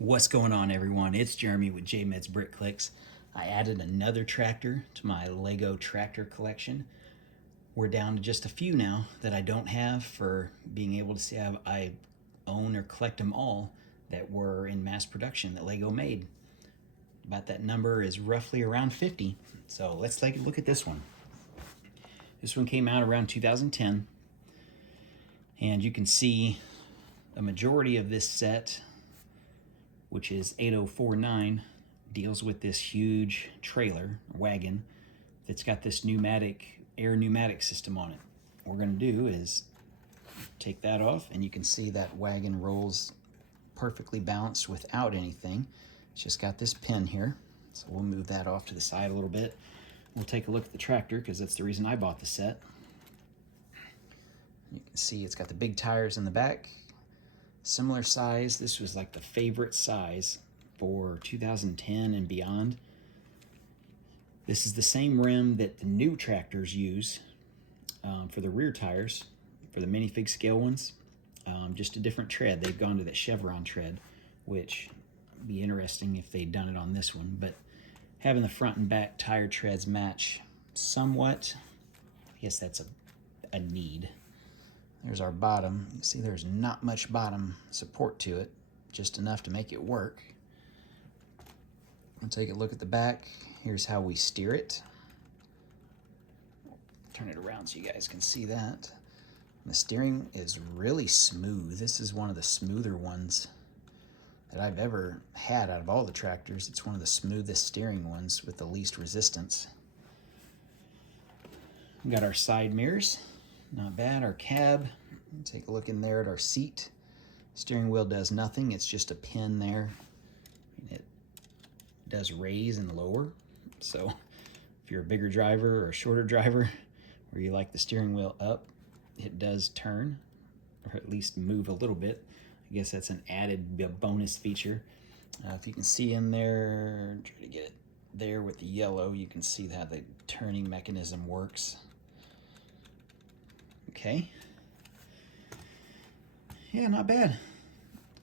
What's going on, everyone? It's Jeremy with JMed's Brick Clicks. I added another tractor to my Lego tractor collection. We're down to just a few now that I don't have for being able to say I own or collect them all that were in mass production that Lego made. About that number is roughly around 50. So let's take a look at this one. This one came out around 2010, and you can see a majority of this set, which is 8049, deals with this huge trailer wagon that's got this air pneumatic system on it. What we're going to do is take that off, and you can see that wagon rolls perfectly balanced without anything. It's just got this pin here, so we'll move that off to the side a little bit. We'll take a look at the tractor because that's the reason I bought the set. You can see it's got the big tires in the back. Similar size. This was like the favorite size for 2010 and beyond. This is the same rim that the new tractors use for the rear tires, for the minifig scale ones. Just a different tread. They've gone to the chevron tread, which would be interesting if they'd done it on this one. But having the front and back tire treads match somewhat, I guess that's a need. There's our bottom. You can see there's not much bottom support to it, just enough to make it work. We'll take a look at the back. Here's how we steer it. Turn it around so you guys can see that. The steering is really smooth. This is one of the smoother ones that I've ever had out of all the tractors. It's one of the smoothest steering ones with the least resistance. We got our side mirrors. Not bad. Our cab, take a look in there at our seat. Steering wheel does nothing. It's just a pin there. It does raise and lower. So if you're a bigger driver or a shorter driver where you like the steering wheel up, it does turn, or at least move a little bit. I guess that's an added bonus feature. If you can see in there, try to get it there with the yellow, you can see how the turning mechanism works. Okay. Yeah, not bad.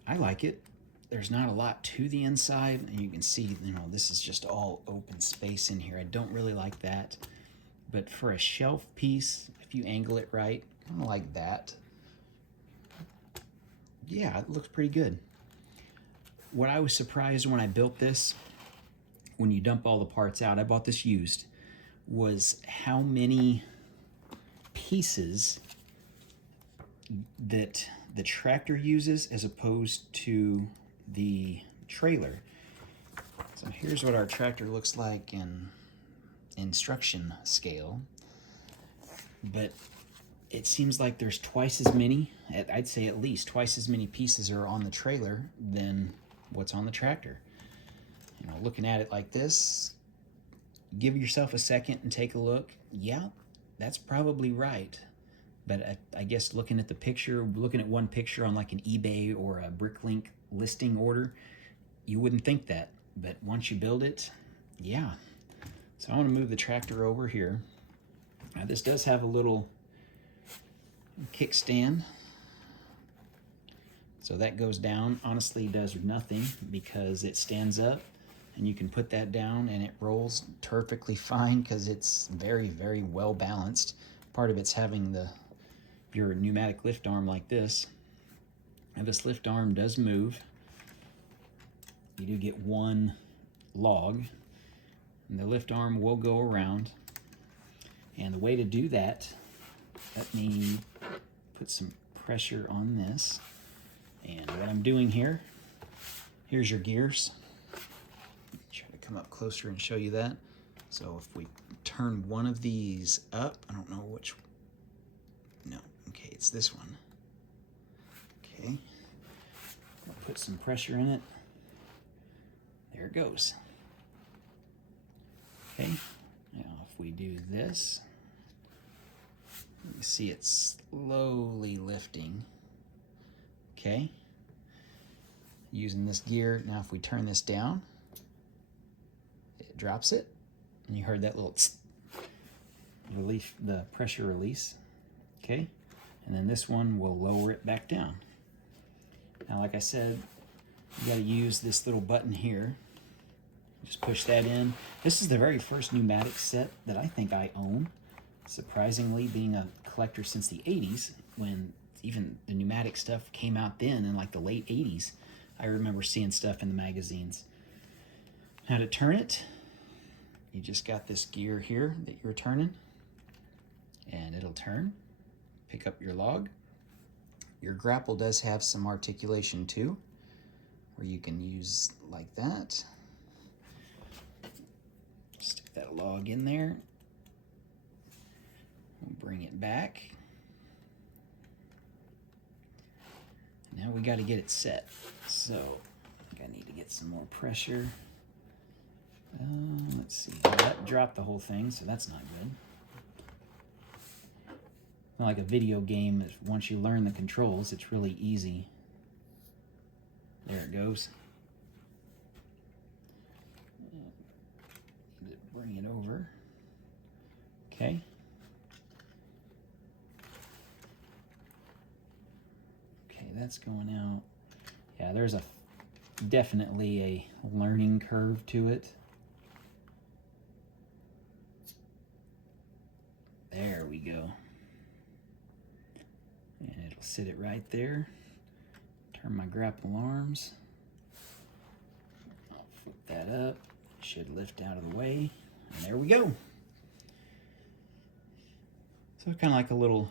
I like it. There's not a lot to the inside, and you can see, this is just all open space in here. I don't really like that. But for a shelf piece, if you angle it right, kind of like that, yeah, it looks pretty good. What I was surprised when I built this, when you dump all the parts out, I bought this used, was how many pieces that the tractor uses as opposed to the trailer. So here's what our tractor looks like in instruction scale, but it seems like there's twice as many, I'd say at least twice as many pieces are on the trailer than what's on the tractor. Looking at it like this, give yourself a second and take a look. Yeah, that's probably right. But I guess looking at the picture, looking at one picture on like an eBay or a Bricklink listing order, you wouldn't think that. But once you build it, yeah. So I want to move the tractor over here. Now this does have a little kickstand. So that goes down. Honestly, does nothing because it stands up, and you can put that down and it rolls perfectly fine because it's very, very well balanced. Part of it's having your pneumatic lift arm like this. And this lift arm does move. You do get one log, and the lift arm will go around. And the way to do that, let me put some pressure on this. And what I'm doing here, here's your gears. Try to come up closer and show you that. So if we turn one of these up, I don't know which, no, okay, it's this one. Okay, I'll put some pressure in it. There it goes. Okay, now if we do this, you see it slowly lifting. Okay, using this gear. Now if we turn this down, it drops it, and you heard that little relief, the pressure release. Okay, and then this one will lower it back down. Now, like I said, You got to use this little button here. Just push that in. This is the very first pneumatic set that I think I own. Surprisingly, being a collector since the 80s, when even the pneumatic stuff came out then in like the late 80s, I remember seeing stuff in the magazines. How to turn it. You just got this gear here that you're turning, and it'll turn. Pick up your log. Your grapple does have some articulation too, where you can use like that. Stick that log in there. We'll bring it back. Now we got to get it set. So I think I need to get some more pressure. Let's see. That dropped the whole thing, so that's not good. Not like a video game. Once you learn the controls, it's really easy. There it goes. Bring it over. Okay. Okay, that's going out. Yeah, there's definitely a learning curve to it. There we go. And it'll sit it right there. Turn my grapple arms. I'll flip that up. It should lift out of the way. And there we go. So kind of like a little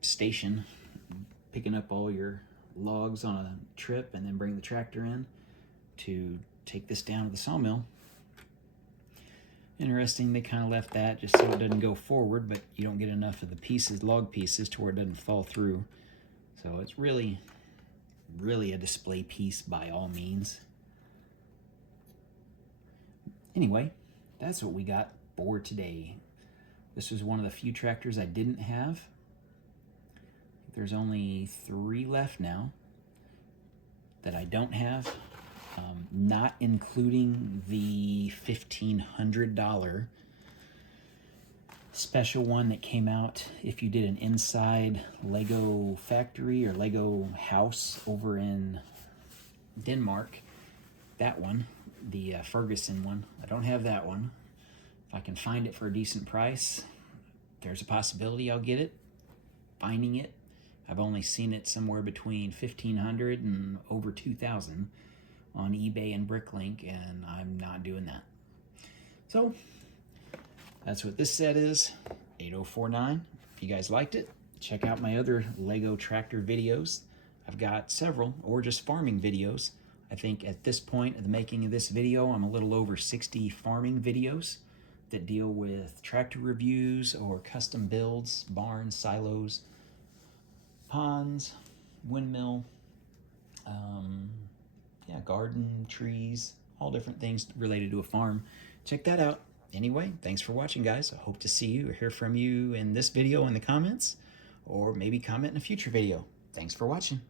station, picking up all your logs on a trip and then bring the tractor in to take this down to the sawmill. Interesting, they kind of left that just so it doesn't go forward, but you don't get enough of the pieces, log pieces, to where it doesn't fall through. So it's really a display piece by all means. Anyway, that's what we got for today. This was one of the few tractors I didn't have. There's only 3 left now that I don't have. Not including the $1,500 special one that came out if you did an inside Lego factory or Lego house over in Denmark. That one, the Ferguson one. I don't have that one. If I can find it for a decent price, there's a possibility I'll get it. Finding it, I've only seen it somewhere between $1,500 and over $2,000 on eBay and Bricklink, and I'm not doing that. So that's what this set is, 8049. If you guys liked it, check out my other Lego tractor videos. I've got several, or just farming videos. I think at this point of the making of this video, I'm a little over 60 farming videos that deal with tractor reviews or custom builds, barns, silos, ponds, windmill, garden, trees, all different things related to a farm. Check that out. Anyway, thanks for watching, guys. I hope to see you or hear from you in this video in the comments, or maybe comment in a future video. Thanks for watching.